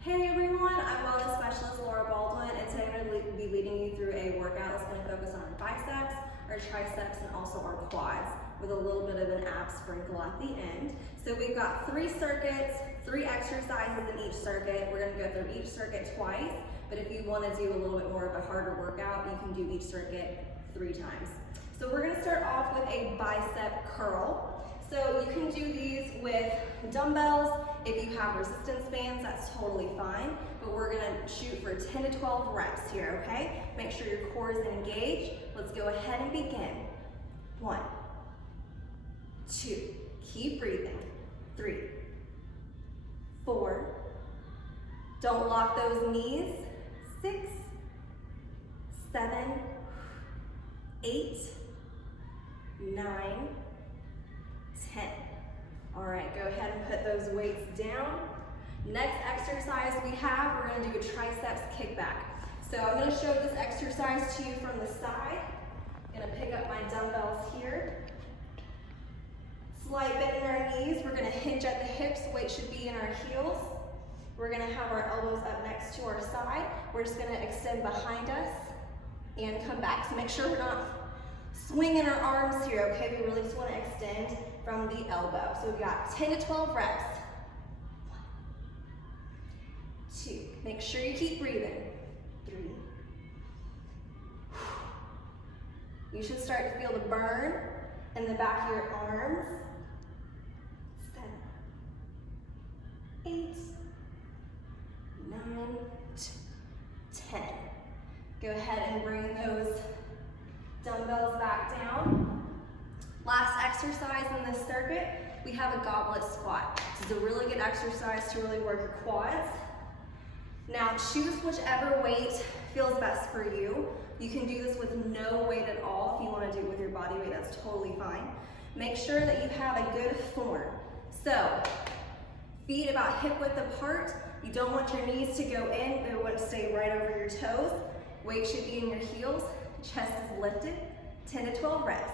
Hey everyone, I'm wellness specialist Laura Baldwin, and today I'm going to be leading you through a workout that's going to focus on our biceps, our triceps, and also our quads, with a little bit of an ab sprinkle at the end. So we've got 3 circuits, 3 exercises in each circuit. We're going to go through each circuit twice, but if you want to do a little bit more of a harder workout, you can do each circuit 3 times. So we're going to start off with a bicep curl. So you can do these with dumbbells. If you have resistance bands, that's totally fine, but we're gonna shoot for 10 to 12 reps here, okay? Make sure your core is engaged. Let's go ahead and begin. 1, 2, keep breathing. 3, 4, don't lock those knees. 6, 7, 8, 9, 10. All right, go ahead and put those weights down. Next exercise we have, we're gonna do a triceps kickback. So I'm gonna show this exercise to you from the side. I'm gonna pick up my dumbbells here. Slight bend in our knees. We're gonna hinge at the hips. Weight should be in our heels. We're gonna have our elbows up next to our side. We're just gonna extend behind us and come back. So make sure we're not swinging our arms here, okay? We really just want to extend from the elbow. So we've got 10 to 12 reps. 1, 2, make sure you keep breathing. 3. You should start to feel the burn in the back of your arms. 7, 8, 9, 10. Go ahead and bring those dumbbells back down. Last exercise in this circuit, we have a goblet squat. This is a really good exercise to really work your quads. Now choose whichever weight feels best for you. You can do this with no weight at all. If you want to do it with your body weight, that's totally fine. Make sure that you have a good form. So, feet about hip width apart. You don't want your knees to go in, they want to stay right over your toes. Weight should be in your heels. Chest is lifted. 10 to 12 reps.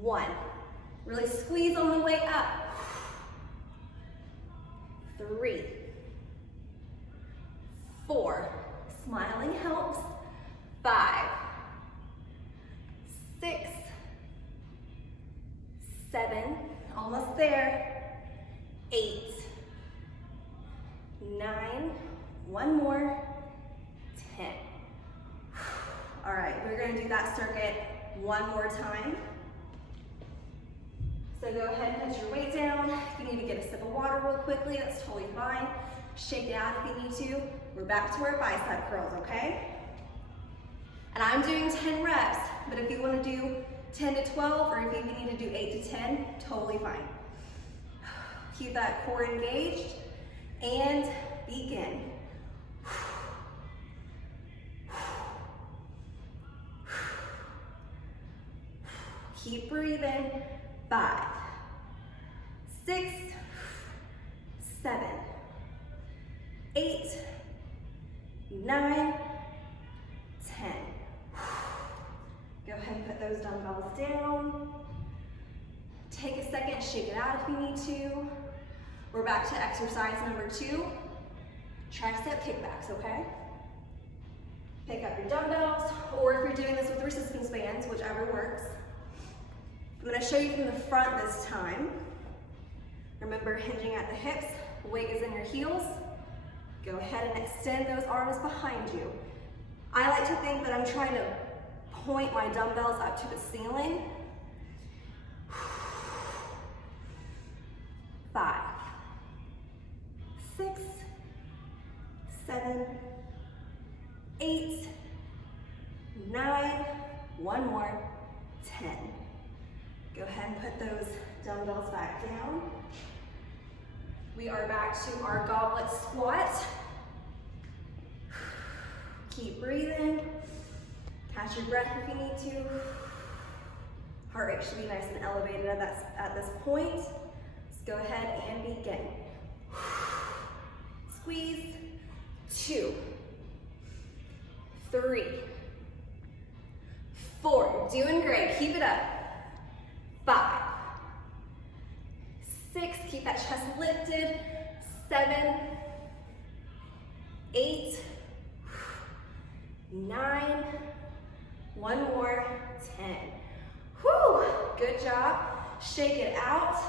1, really squeeze on the way up. 3, 4, smiling helps. 5, 6, 7, almost there. 8, 9, 1 more. 10. All right, we're gonna do that circuit 1 more time. So go ahead and put your weight down. If you need to get a sip of water real quickly, that's totally fine. Shake it out if you need to. We're back to our bicep curls, okay? And I'm doing 10 reps, but if you wanna do 10 to 12, or if you need to do 8 to 10, totally fine. Keep that core engaged, and begin. Keep breathing. 5, 6, 7, 8, 9, 10. Go ahead and put those dumbbells down. Take a second, shake it out if you need to. We're back to exercise number 2, tricep kickbacks, okay? Pick up your dumbbells, or if you're doing this with resistance bands, whichever works. I'm going to show you from the front this time. Remember, hinging at the hips, weight is in your heels. Go ahead and extend those arms behind you. I like to think that I'm trying to point my dumbbells up to the ceiling. 5, 6, 7, 8, 9, 1 more, 10. Go ahead and put those dumbbells back down. We are back to our goblet squat. Keep breathing. Catch your breath if you need to. Heart rate should be nice and elevated at this point. Let's go ahead and begin. Squeeze. 2, 3, 4. Doing great. Keep it up. 5, 6, keep that chest lifted. 7, One more, 10. Whew, good job. Shake it out.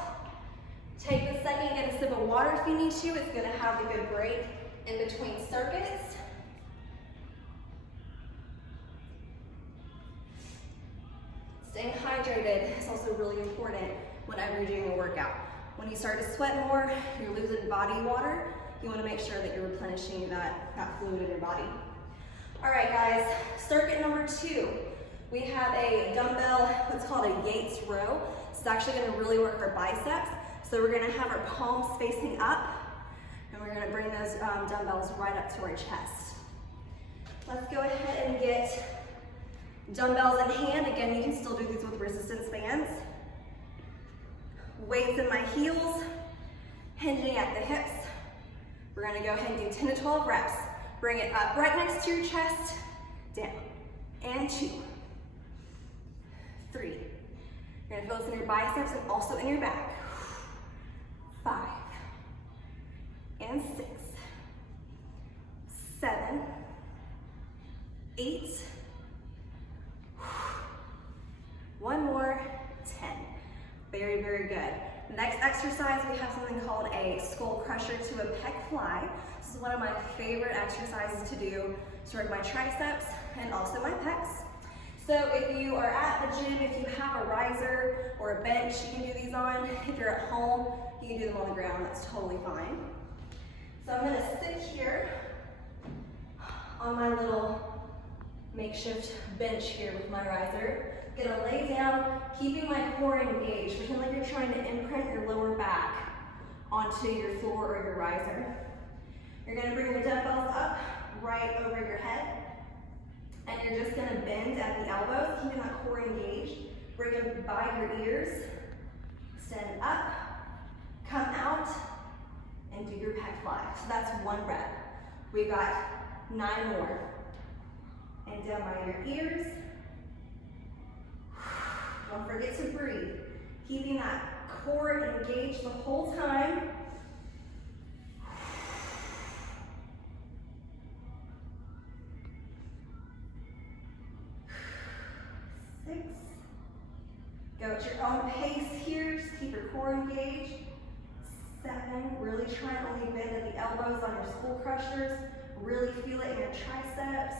Take a second, get a sip of water if you need to. It's gonna have a good break in between circuits. Staying hydrated is also really important whenever you're doing a workout. When you start to sweat more, you're losing body water. You wanna make sure that you're replenishing that fluid in your body. All right, guys, circuit number 2. We have a dumbbell, what's called a Yates Row. It's actually gonna really work our biceps. So we're gonna have our palms facing up, and we're gonna bring those dumbbells right up to our chest. Let's go ahead and get dumbbells in hand. Again, you can still do these with resistance bands. Weights in my heels, hinging at the hips. We're gonna go ahead and do 10 to 12 reps. Bring it up right next to your chest, down, and 2, 3. You're gonna feel this in your biceps and also in your back. 5, and 6, 7, 8, one more, 10. Very, very good. Next exercise, we have something called a skull crusher to a pec fly. This is one of my favorite exercises to do to work my triceps and also my pecs. So if you are at the gym, if you have a riser or a bench, you can do these on. If you're at home, you can do them on the ground, that's totally fine. So I'm gonna sit here on my little makeshift bench here with my riser. Gonna lay down, keeping my core engaged. Pretend like you're trying to imprint your lower back onto your floor or your riser. You're gonna bring your dumbbells up right over your head, and you're just gonna bend at the elbows, keeping that core engaged. Bring them by your ears, stand up, come out, and do your pec fly. So that's 1 rep. We got 9 more. And down by your ears. Don't forget to breathe. Keeping that core engaged the whole time. 6. Go at your own pace here. Just keep your core engaged. 7. Really try and only bend at the elbows on your skull crushers. Really feel it in your triceps.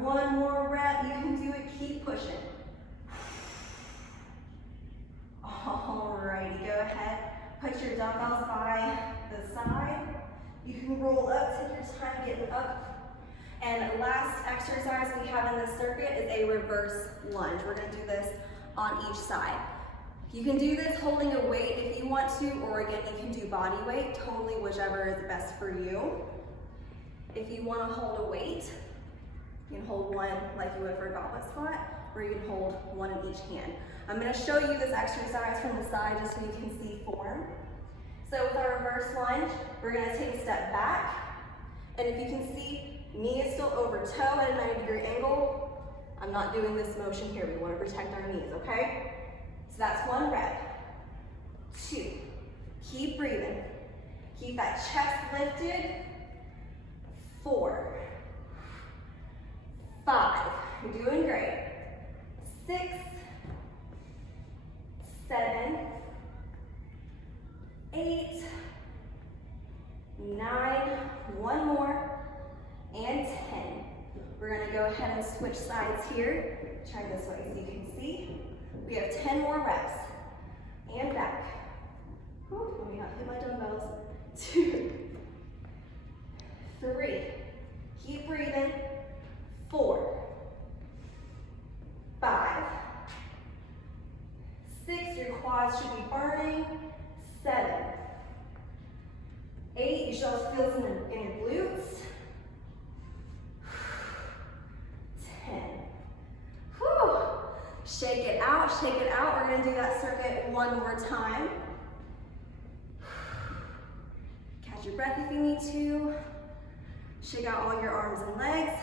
1 more rep, you can do it, keep pushing. Alrighty, go ahead, put your dumbbells by the side. You can roll up, take your time getting up. And last exercise we have in this circuit is a reverse lunge. We're gonna do this on each side. You can do this holding a weight if you want to, or again, you can do body weight, totally whichever is best for you. If you wanna hold a weight, you can hold one like you would for a goblet squat, or you can hold one in each hand. I'm gonna show you this exercise from the side just so you can see form. So with our reverse lunge, we're gonna take a step back, and if you can see, knee is still over toe at a 90-degree angle. I'm not doing this motion here, we wanna protect our knees, okay? So that's 1 rep. 2, keep breathing. Keep that chest lifted. 4, 5, you're doing great. 6, 7, 8, 9, 1 more, and 10. We're gonna go ahead and switch sides here. Try this way so you can see. We have 10 more reps. And back. Whew, let me not hit my dumbbells. 2, 3, keep breathing. 4, 5, 6, your quads should be burning. 7, 8, you should also feel this in your glutes. 10. Whew. Shake it out, shake it out. We're gonna do that circuit 1 more time. Catch your breath if you need to. Shake out all your arms and legs.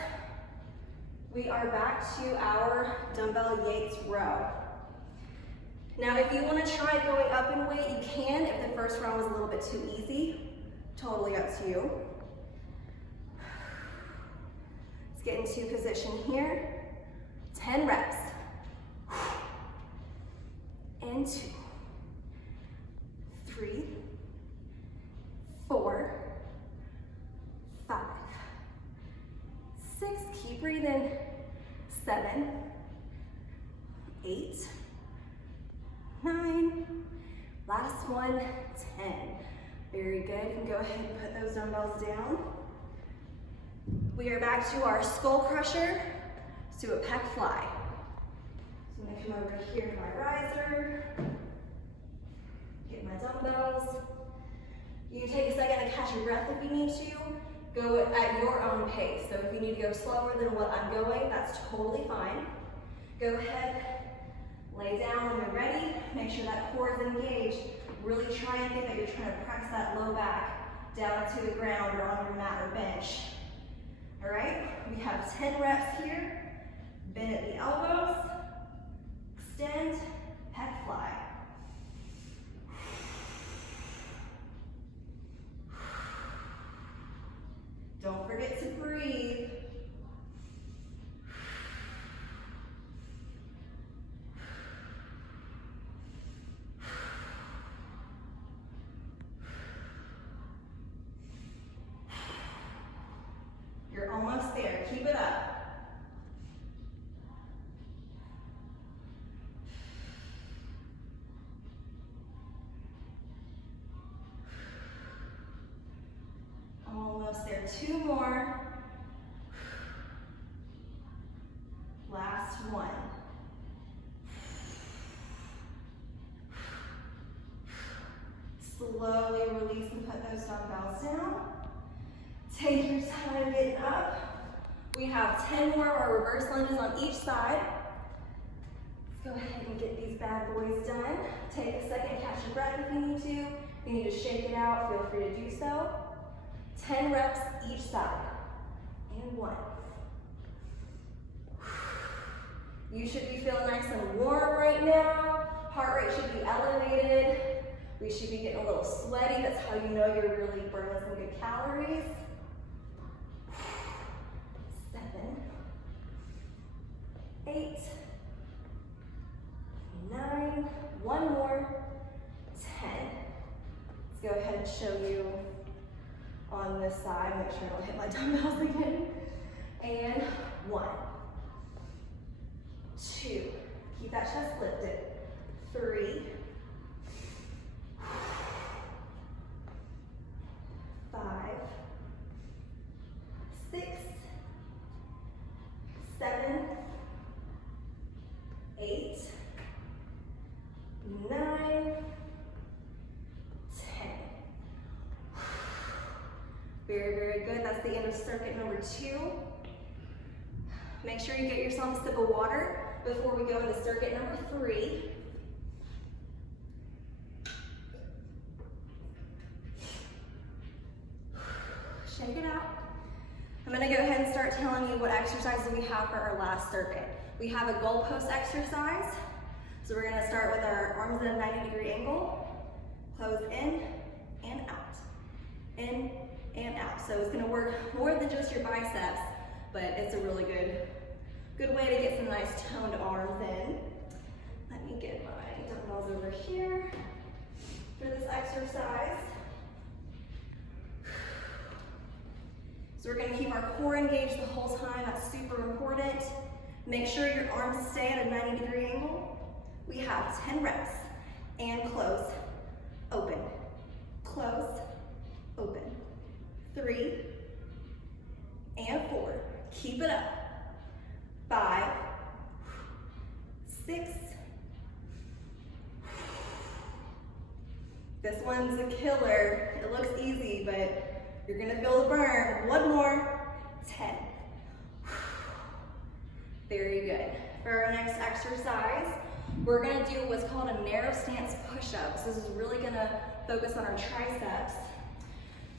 We are back to our Dumbbell Yates Row. Now, if you want to try going up in weight, you can if the first round was a little bit too easy. Totally up to you. Let's get into position here. 10 reps. And 2, 3, 4, 5, 6. Keep breathing. 7, 8, 9. Last one, 10. Very good. You can go ahead and put those dumbbells down. We are back to our skull crusher. Let's do a Pec Fly. So I'm gonna come over here to my riser, get my dumbbells. You can take a second to catch your breath if you need to. Go at your own pace. So if you need to go slower than what I'm going, that's totally fine. Go ahead, lay down when you're ready. Make sure that core is engaged. Really try and think that you're trying to press that low back down to the ground or on your mat or bench. All right, we have 10 reps here. Bend at the elbows, extend, Pec Fly. Don't forget to breathe. You're almost there. Keep it up. Almost there. 2 more. Last one. Slowly release and put those dumbbells down. Take your time getting up. We have 10 more of our reverse lunges on each side. Let's go ahead and get these bad boys done. Take a second, catch your breath if you need to. If you need to shake it out, feel free to do so. 10 reps each side. And 1. You should be feeling nice and warm right now. Heart rate should be elevated. We should be getting a little sweaty. That's how you know you're really burning some good calories. 7, 8, 9, 1 more, 10. Let's go ahead and show you on this side. Make sure I don't hit my dumbbells again. And 1, 2, keep that chest lifted. 3, 5, 6, 7, 8, 9, 10. Very, very good. That's the end of circuit number 2. Make sure you get yourself a sip of water before we go into circuit number 3. Shake it out. I'm gonna go ahead and start telling you what exercises we have for our last circuit. We have a goalpost exercise. So we're gonna start with our arms at a 90-degree angle, close in and out, in and out. So it's gonna work more than just your biceps, but it's a really good way to get some nice toned arms in. Let me get my dumbbells over here for this exercise. So we're gonna keep our core engaged the whole time. That's super important. Make sure your arms stay at a 90-degree angle. We have 10 reps. And close, open, close, open. 3, and 4. Keep it up. 5, 6. This one's a killer. It looks easy, but you're gonna feel the burn. 1 more. 10. Very good. For our next exercise, we're gonna do what's called a narrow stance push-up. So this is really gonna focus on our triceps.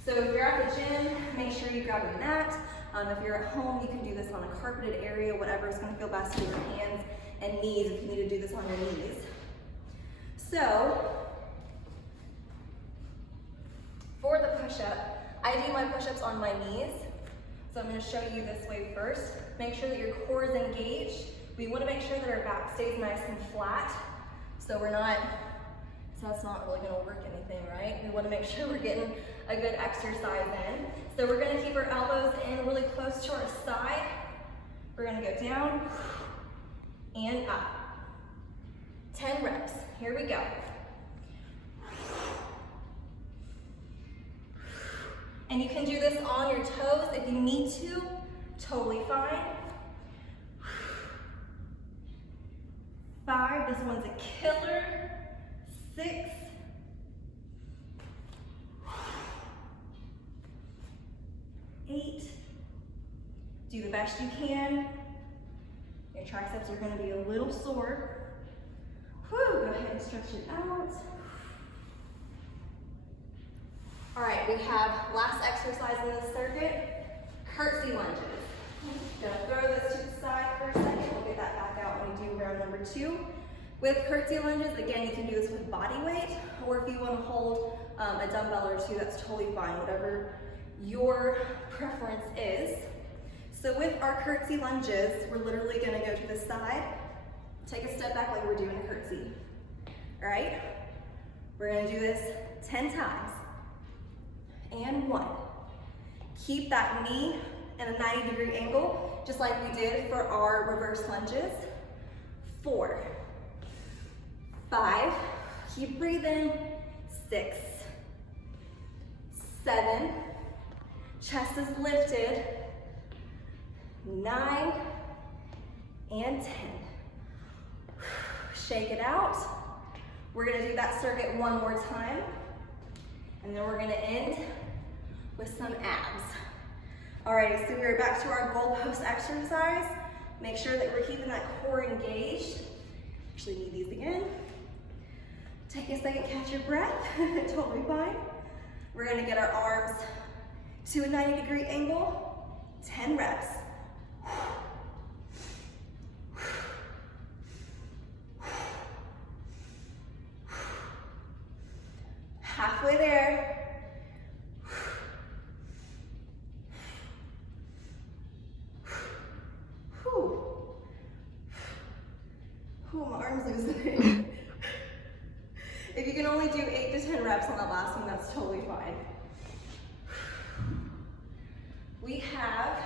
So if you're at the gym, make sure you grab a mat. If you're at home, you can do this on a carpeted area, whatever is gonna feel best for your hands and knees if you need to do this on your knees. So, for the push-up, I do my push-ups on my knees. So I'm gonna show you this way first. Make sure that your core is engaged. We wanna make sure that our back stays nice and flat. So that's not really gonna work anything, right? We wanna make sure we're getting a good exercise in. So we're gonna keep our elbows in really close to our side. We're gonna go down and up. 10 reps, here we go. And you can do this on your toes if you need to, totally fine. 5, this one's a killer. 6. 8. Do the best you can. Your triceps are gonna be a little sore. Whew, go ahead and stretch it out. All right, we have last exercise in this circuit, curtsy lunges. Gonna throw this to the side for a second. We'll get that back out when we do round number 2. With curtsy lunges, again, you can do this with body weight, or if you want to hold a dumbbell or 2, that's totally fine, whatever your preference is. So with our curtsy lunges, we're literally going to go to the side, take a step back like we're doing a curtsy. All right? We're going to do this 10 times. And 1. Keep that knee in a 90-degree angle, just like we did for our reverse lunges. 4. 5, keep breathing. 6, 7, chest is lifted. 9 and 10. Shake it out. We're gonna do that circuit one more time, and then we're gonna end with some abs. Alrighty, so we're back to our goalpost exercise. Make sure that we're keeping that core engaged. Actually need these again. Take a second, catch your breath, totally fine. We're gonna get our arms to a 90-degree angle, 10 reps. Halfway there. Whew. Whew, my arms loosening. If you can only do 8 to 10 reps on that last one, that's totally fine. We have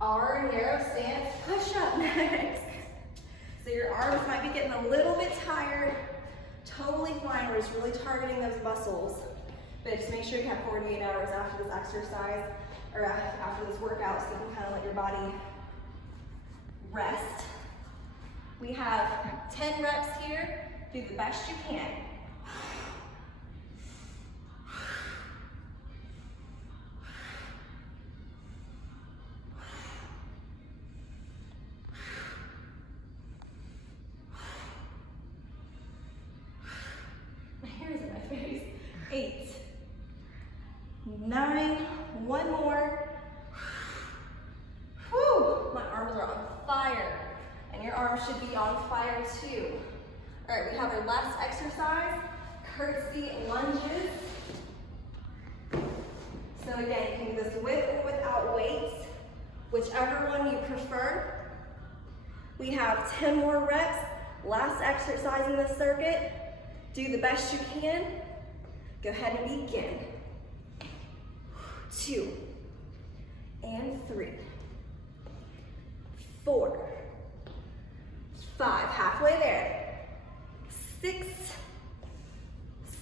our narrow stance push-up next. So your arms might be getting a little bit tired. Totally fine, we're just really targeting those muscles. But just make sure you have 48 hours after this exercise, or after this workout, so you can kind of let your body rest. We have 10 reps here. Do the best you can. My hair is in my face. 8, 9, one more. Whew, my arms are on fire, and your arms should be on fire too. All right, we have our last exercise, curtsy lunges. So again, you can do this with or without weights, whichever one you prefer. We have 10 more reps, last exercise in this circuit. Do the best you can. Go ahead and begin. 2, and 3, 4, 5, halfway there. 6,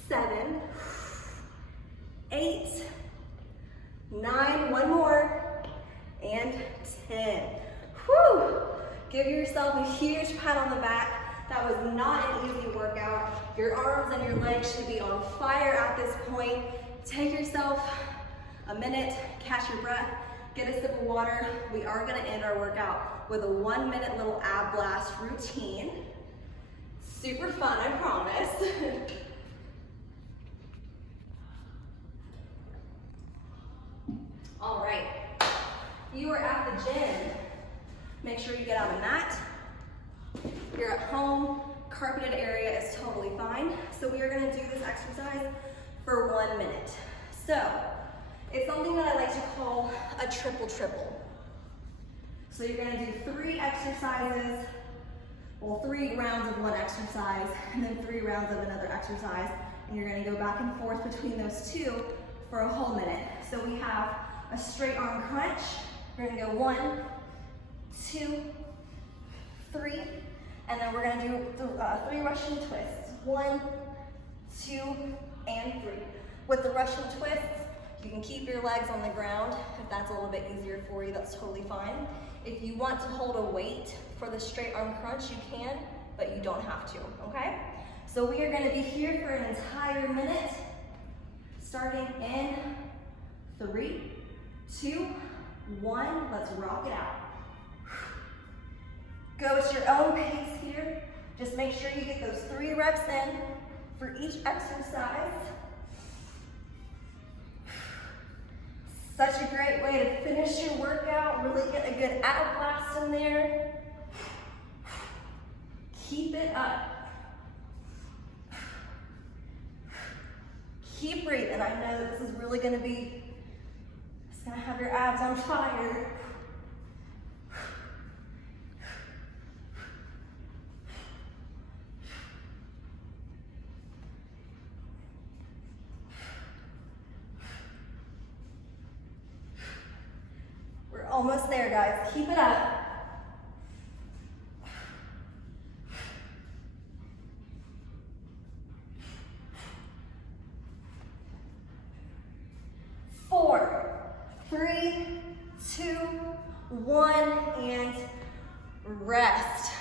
7, 8, 9, one more, and 10. Whew! Give yourself a huge pat on the back. That was not an easy workout. Your arms and your legs should be on fire at this point. Take yourself a minute, catch your breath, get a sip of water. We are gonna end our workout with a 1-minute little ab blast routine. Super fun, I promise. All right, you are at the gym. Make sure you get out a mat. You're at home, carpeted area is totally fine. So we are gonna do this exercise for 1 minute. So It's something that I like to call a triple. So you're gonna do 3 exercises, well, 3 rounds of one exercise, and then 3 rounds of another exercise, and you're gonna go back and forth between those 2 for a whole minute. So we have a straight arm crunch. We're gonna go 1, 2, 3, and then we're gonna do 3 Russian twists. 1, 2, and 3. With the Russian twists, you can keep your legs on the ground. If that's a little bit easier for you, that's totally fine. If you want to hold a weight for the straight arm crunch, you can, but you don't have to, okay? So we are gonna be here for an entire minute, starting in 3, 2, 1. Let's rock it out. Go at your own pace here. Just make sure you get those 3 reps in for each exercise. Such a great way to finish your workout. Really get a good ab blast in there. Keep it up. Keep breathing. I know that this is really gonna be, it's gonna have your abs on fire. We're almost there, guys. Keep it up. 4, 3, 2, 1, and rest.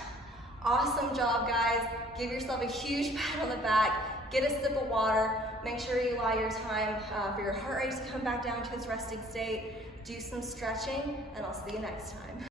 Awesome job, guys. Give yourself a huge pat on the back. Get a sip of water. Make sure you allow your time for your heart rate to come back down to its resting state. Do some stretching, and I'll see you next time.